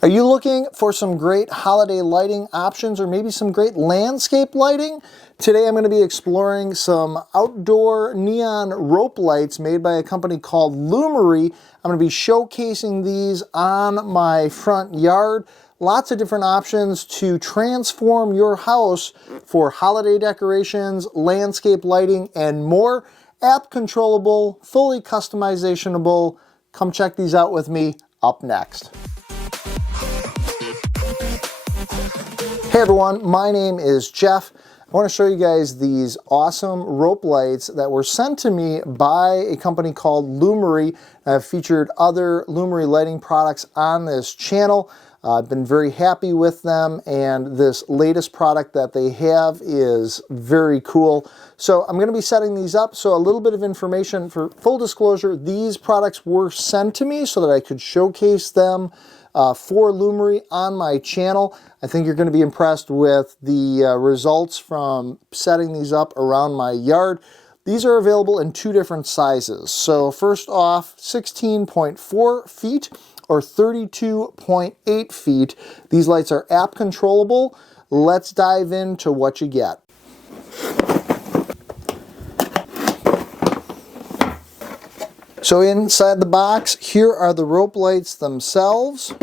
Are you looking for some great holiday lighting options or maybe some great landscape lighting? Today I'm going to be exploring some outdoor neon rope lights made by a company called Lumary. I'm going to be showcasing these on my front yard. Lots of different options to transform your house for holiday decorations, landscape lighting, and more. App controllable, fully customizationable. Come check these out with me up next. Hey everyone, my name is Jeff. I want to show you guys these awesome rope lights that were sent to me by a company called Lumary. I've featured other Lumary lighting products on this channel. I've been very happy with them, and this latest product that they have is very cool. So I'm going to be setting these up. So a little bit of information for full disclosure, these products were sent to me so that I could showcase them for Lumary on my channel. I think you're going to be impressed with the results from setting these up around my yard. These are available in two different sizes. So first off, 16.4 feet or 32.8 feet. These lights are app controllable. Let's dive into what you get. So inside the box, here are the rope lights themselves.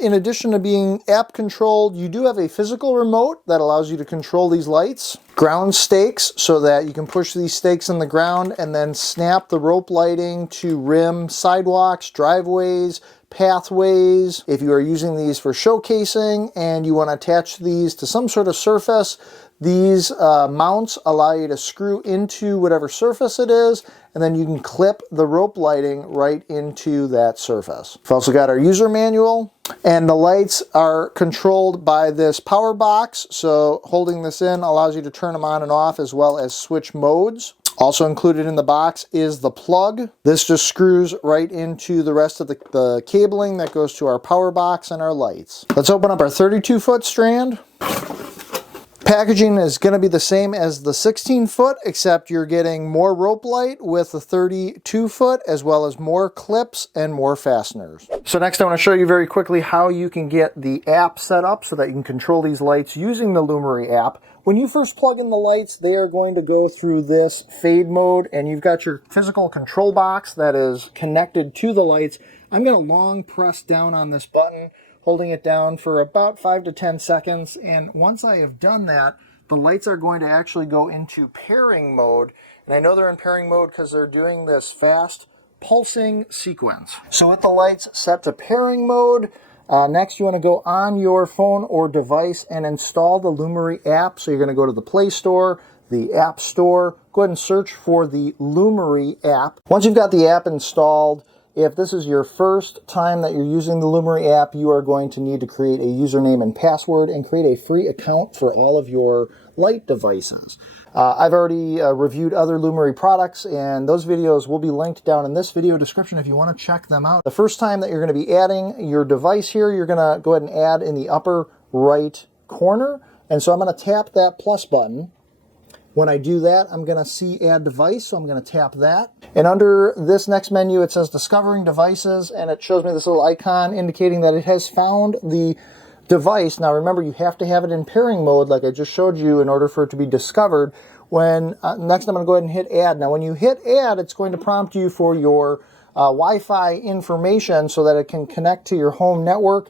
In addition to being app controlled, you do have a physical remote that allows you to control these lights. Ground stakes, so that you can push these stakes in the ground and then snap the rope lighting to rim sidewalks, driveways, pathways. If you are using these for showcasing and you want to attach these to some sort of surface, these mounts allow you to screw into whatever surface it is, and then you can clip the rope lighting right into that surface. We've also got our user manual, and the lights are controlled by this power box. So holding this in allows you to turn them on and off, as well as switch modes. Also included in the box is the plug. This just screws right into the rest of the cabling that goes to our power box and our lights. Let's open up our 32-foot strand. Packaging is going to be the same as the 16-foot, except you're getting more rope light with the 32-foot, as well as more clips and more fasteners. So next I want to show you very quickly how you can get the app set up so that you can control these lights using the Lumary app. When you first plug in the lights, they are going to go through this fade mode, and you've got your physical control box that is connected to the lights. I'm going to long press down on this button, holding it down for about 5 to 10 seconds. And once I have done that, the lights are going to actually go into pairing mode. And I know they're in pairing mode because they're doing this fast pulsing sequence. So with the lights set to pairing mode, next you want to go on your phone or device and install the Lumary app. So you're going to go to the Play Store, the App Store, go ahead and search for the Lumary app. Once you've got the app installed, if this is your first time that you're using the Lumary app, you are going to need to create a username and password and create a free account for all of your light devices. I've already reviewed other Lumary products, and those videos will be linked down in this video description if you want to check them out. The first time that you're going to be adding your device here, you're going to go ahead and add in the upper right corner. And so I'm going to tap that plus button. When I do that, I'm going to see Add Device, so I'm going to tap that. And under this next menu, it says Discovering Devices, and it shows me this little icon indicating that it has found the device. Now remember, you have to have it in pairing mode like I just showed you in order for it to be discovered. Next I'm going to go ahead and hit Add. Now when you hit Add, it's going to prompt you for your Wi-Fi information so that it can connect to your home network.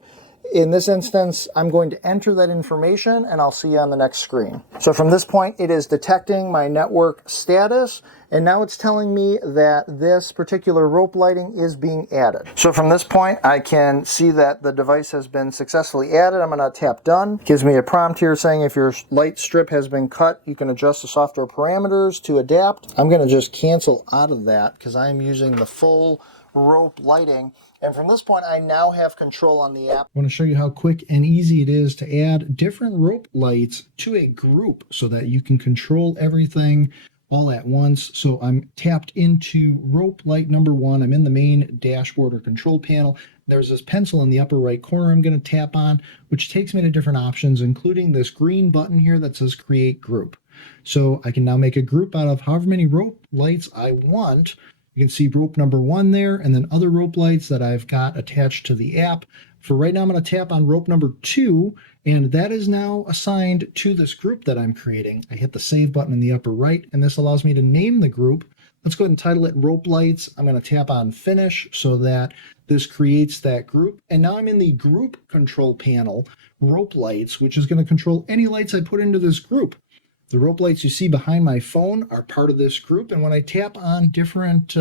In this instance, I'm going to enter that information, and I'll see you on the next screen. So from this point, it is detecting my network status, and now it's telling me that this particular rope lighting is being added. So from this point, I can see that the device has been successfully added. I'm going to tap Done. It gives me a prompt here saying if your light strip has been cut, you can adjust the software parameters to adapt. I'm going to just cancel out of that because I'm using the full rope lighting. And from this point, I now have control on the app. I want to show you how quick and easy it is to add different rope lights to a group so that you can control everything all at once. So I'm tapped into rope light number 1. I'm in the main dashboard or control panel. There's this pencil in the upper right corner I'm going to tap on, which takes me to different options, including this green button here that says Create Group. So I can now make a group out of however many rope lights I want. You can see rope number 1 there, and then other rope lights that I've got attached to the app. For right now, I'm going to tap on rope number 2, and that is now assigned to this group that I'm creating. I hit the save button in the upper right, and this allows me to name the group. Let's go ahead and title it Rope Lights. I'm going to tap on Finish so that this creates that group. And now I'm in the Group Control panel, Rope Lights, which is going to control any lights I put into this group. The rope lights you see behind my phone are part of this group, and when I tap on different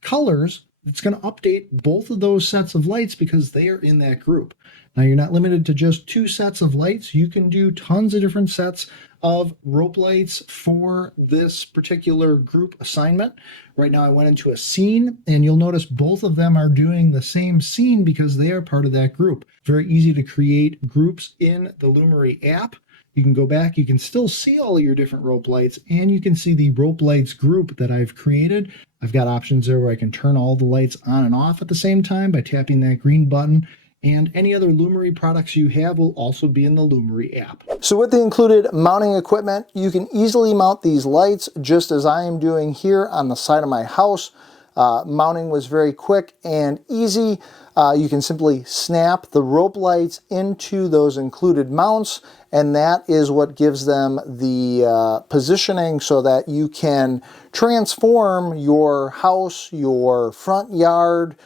colors, it's going to update both of those sets of lights because they are in that group. Now, you're not limited to just 2 sets of lights. You can do tons of different sets of rope lights for this particular group assignment. Right now, I went into a scene, and you'll notice both of them are doing the same scene because they are part of that group. Very easy to create groups in the Lumary app. You can go back, you can still see all of your different rope lights, and you can see the rope lights group that I've created. I've got options there where I can turn all the lights on and off at the same time by tapping that green button. And any other Lumary products you have will also be in the Lumary app. So with the included mounting equipment, you can easily mount these lights just as I am doing here on the side of my house. Mounting was very quick and easy. You can simply snap the rope lights into those included mounts, and that is what gives them the positioning so that you can transform your house, your front yard,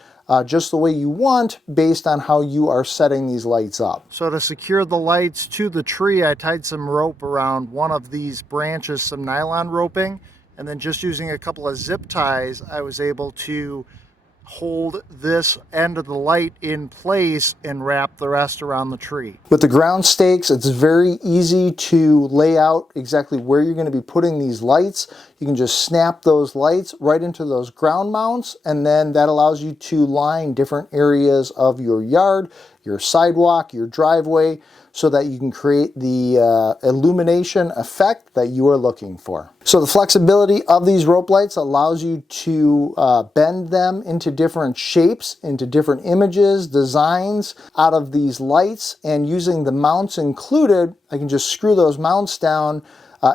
just the way you want based on how you are setting these lights up. So to secure the lights to the tree, I tied some rope around one of these branches, some nylon roping, and then just using a couple of zip ties, I was able to hold this end of the light in place and wrap the rest around the tree. With the ground stakes, it's very easy to lay out exactly where you're going to be putting these lights. You can just snap those lights right into those ground mounts, and then that allows you to line different areas of your yard, your sidewalk, your driveway, so that you can create the illumination effect that you are looking for. So the flexibility of these rope lights allows you to bend them into different shapes, into different images, designs out of these lights, and using the mounts included, I can just screw those mounts down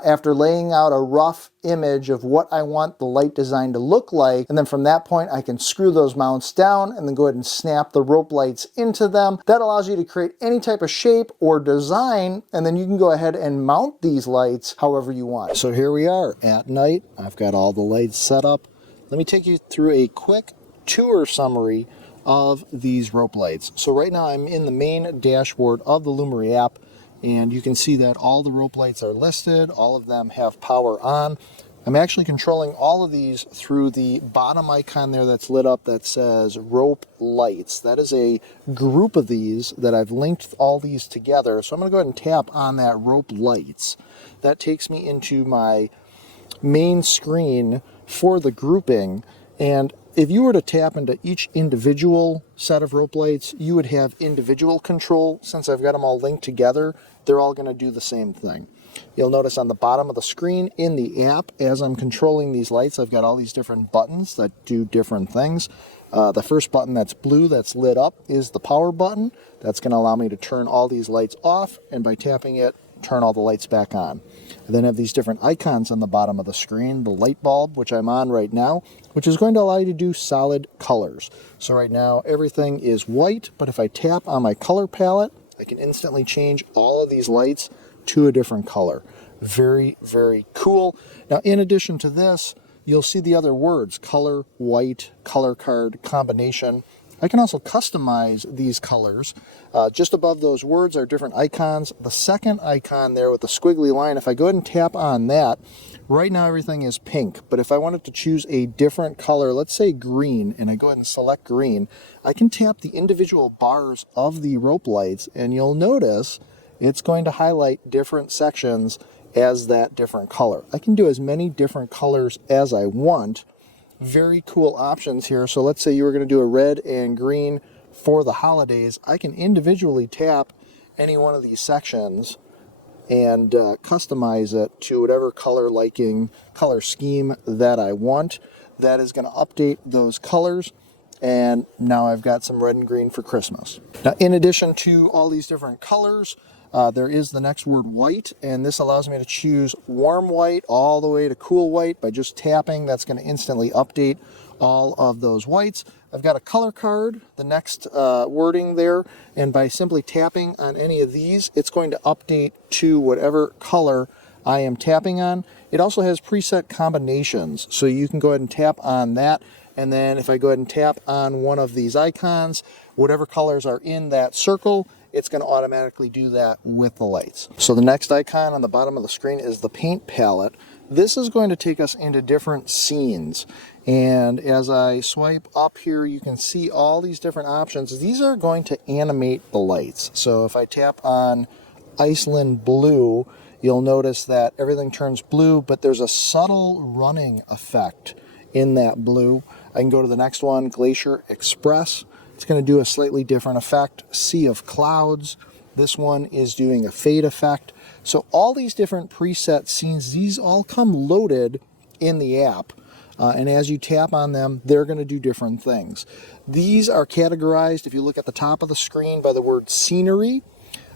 after laying out a rough image of what I want the light design to look like, and then from that point I can screw those mounts down and then go ahead and snap the rope lights into them. That allows you to create any type of shape or design, and then you can go ahead and mount these lights however you want. So here we are at night. I've got all the lights set up. Let me take you through a quick tour summary of these rope lights. So right now I'm in the main dashboard of the Lumary app, and you can see that all the rope lights are listed. All of them have power on. I'm actually controlling all of these through the bottom icon there that's lit up that says Rope Lights. That is a group of these that I've linked all these together. So I'm going to go ahead and tap on that Rope Lights. That takes me into my main screen for the grouping, and if you were to tap into each individual set of rope lights, you would have individual control. Since I've got them all linked together, they're all going to do the same thing. You'll notice on the bottom of the screen in the app, as I'm controlling these lights, I've got all these different buttons that do different things. The first button that's blue that's lit up is the power button. That's going to allow me to turn all these lights off, and by tapping it, turn all the lights back on. I then have these different icons on the bottom of the screen, the light bulb, which I'm on right now, which is going to allow you to do solid colors. So right now everything is white, but if I tap on my color palette, I can instantly change all of these lights to a different color. Very, very cool. Now, in addition to this, you'll see the other words, color, white, color card, combination. I can also customize these colors. Just above those words are different icons. The second icon there with the squiggly line, if I go ahead and tap on that, right now everything is pink. But if I wanted to choose a different color, let's say green, and I go ahead and select green, I can tap the individual bars of the rope lights, and you'll notice it's going to highlight different sections as that different color. I can do as many different colors as I want. Very cool options here. So let's say you were going to do a red and green for the holidays. I can individually tap any one of these sections and customize it to whatever color liking, color scheme that I want. That is going to update those colors. And now I've got some red and green for Christmas. Now, in addition to all these different colors, there is the next word, white, and this allows me to choose warm white all the way to cool white by just tapping. That's going to instantly update all of those whites. I've got a color card, the next wording there, and by simply tapping on any of these, it's going to update to whatever color I am tapping on. It also has preset combinations, so you can go ahead and tap on that, and then if I go ahead and tap on one of these icons, whatever colors are in that circle, it's going to automatically do that with the lights. So the next icon on the bottom of the screen is the paint palette. This is going to take us into different scenes. And as I swipe up here, you can see all these different options. These are going to animate the lights. So if I tap on Iceland Blue, you'll notice that everything turns blue, but there's a subtle running effect in that blue. I can go to the next one, Glacier Express. It's going to do a slightly different effect. Sea of Clouds. This one is doing a fade effect. So all these different preset scenes, these all come loaded in the app. And as you tap on them, they're going to do different things. These are categorized, if you look at the top of the screen, by the word scenery.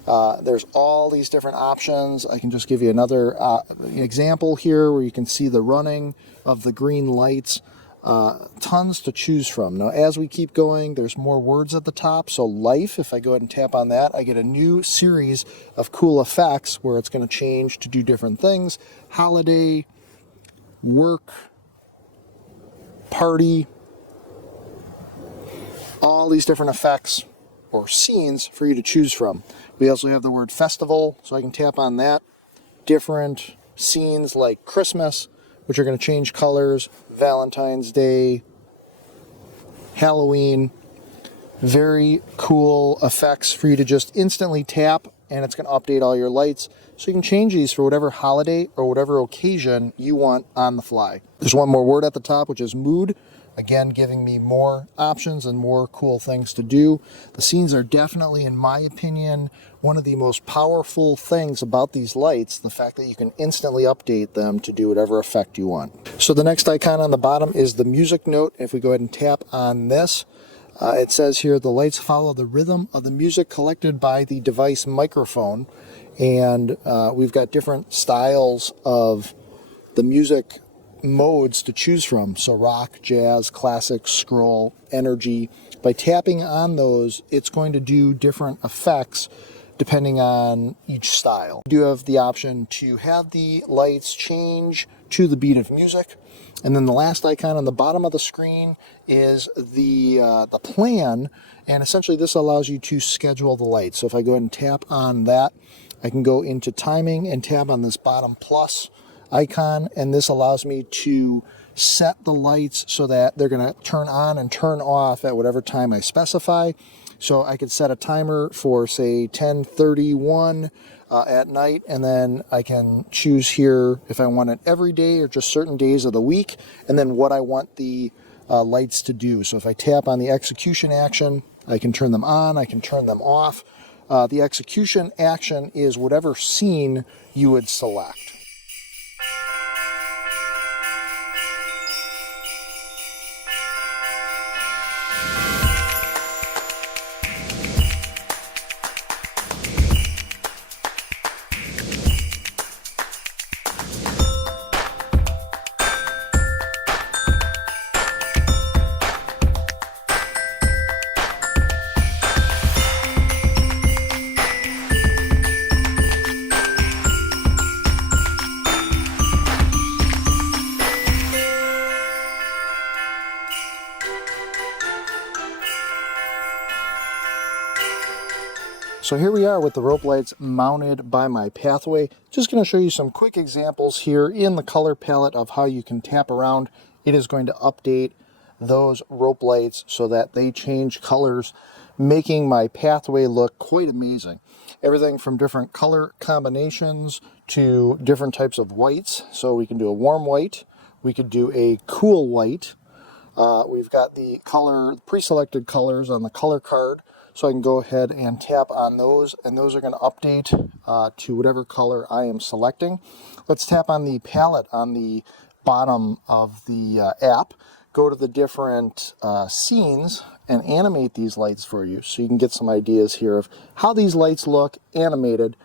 There's all these different options. I can just give you another example here where you can see the running of the green lights. Tons to choose from. Now, as we keep going, there's more words at the top. So life, if I go ahead and tap on that, I get a new series of cool effects where it's going to change to do different things. Holiday, work, party, all these different effects or scenes for you to choose from. We also have the word festival, so I can tap on that. Different scenes like Christmas, which are going to change colors, Valentine's Day, Halloween. Very cool effects for you to just instantly tap, and it's going to update all your lights. So you can change these for whatever holiday or whatever occasion you want on the fly. There's one more word at the top, which is mood. Again, giving me more options and more cool things to do. The scenes are definitely, in my opinion, one of the most powerful things about these lights, the fact that you can instantly update them to do whatever effect you want. So the next icon on the bottom is the music note. If we go ahead and tap on this, it says here, the lights follow the rhythm of the music collected by the device microphone. And we've got different styles of the music modes to choose from. So rock, jazz, classic, scroll, energy. By tapping on those, it's going to do different effects depending on each style. You do have the option to have the lights change to the beat of music. And then the last icon on the bottom of the screen is the plan. And essentially this allows you to schedule the lights. So if I go ahead and tap on that, I can go into timing and tap on this bottom plus icon, and this allows me to set the lights so that they're going to turn on and turn off at whatever time I specify. So I could set a timer for, say, 10:31 at night, and then I can choose here if I want it every day or just certain days of the week, and then what I want the lights to do. So if I tap on the execution action, I can turn them on, I can turn them off. The execution action is whatever scene you would select. So here we are with the rope lights mounted by my pathway. Just going to show you some quick examples here in the color palette of how you can tap around. It is going to update those rope lights so that they change colors, making my pathway look quite amazing. Everything from different color combinations to different types of whites. So we can do a warm white, we could do a cool white. We've got the pre-selected colors on the color card. So I can go ahead and tap on those, and those are going to update to whatever color I am selecting. Let's tap on the palette on the bottom of the app. Go to the different scenes and animate these lights for you so you can get some ideas here of how these lights look animated.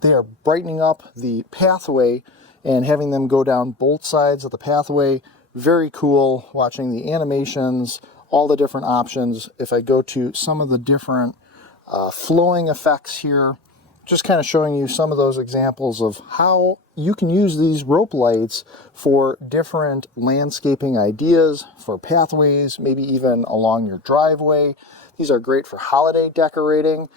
They are brightening up the pathway and having them go down both sides of the pathway. Very cool watching the animations all the different options. If I go to some of the different flowing effects here, just kind of showing you some of those examples of how you can use these rope lights for different landscaping ideas, for pathways, maybe even along your driveway. These are great for holiday decorating.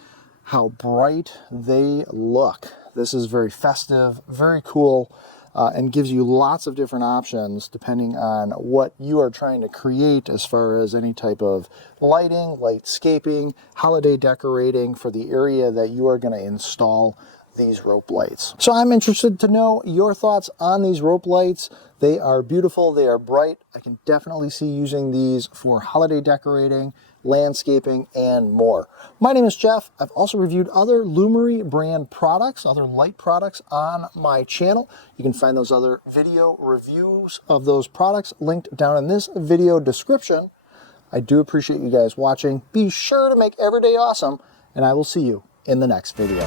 How bright they look. This is very festive, very cool, and gives you lots of different options depending on what you are trying to create as far as any type of lighting, lightscaping, holiday decorating for the area that you are going to install these rope lights. So I'm interested to know your thoughts on these rope lights. They are beautiful, they are bright. I can definitely see using these for holiday decorating, landscaping, and more. My name is Jeff. I've also reviewed other Lumary brand products, other light products on my channel. You can find those other video reviews of those products linked down in this video description. I do appreciate you guys watching. Be sure to make every day awesome, and I will see you in the next video.